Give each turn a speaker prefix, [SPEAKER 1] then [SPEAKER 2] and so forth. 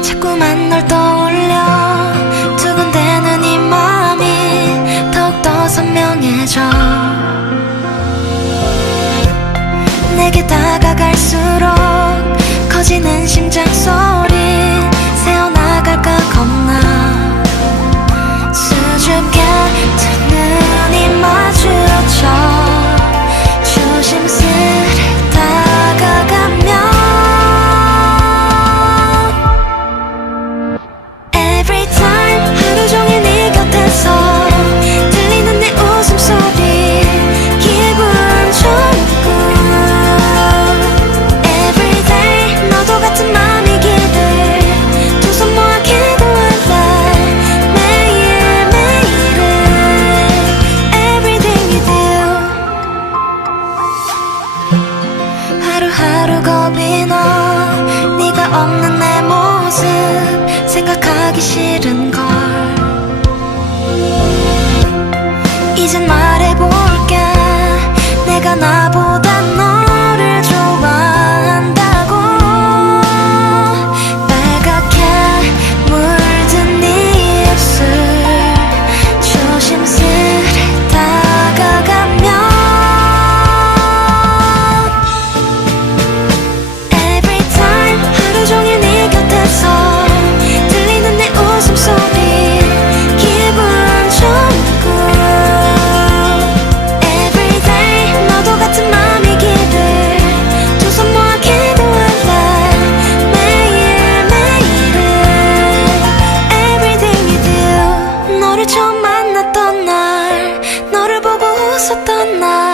[SPEAKER 1] 자꾸만 널 떠올려. 두근대는 이 마음이 더욱더 선명해져 하루하루 겁이 나. 네가 없는 내 모습 생각하기 싫은 걸. 이젠 말해볼게. 내가 나보 うそとな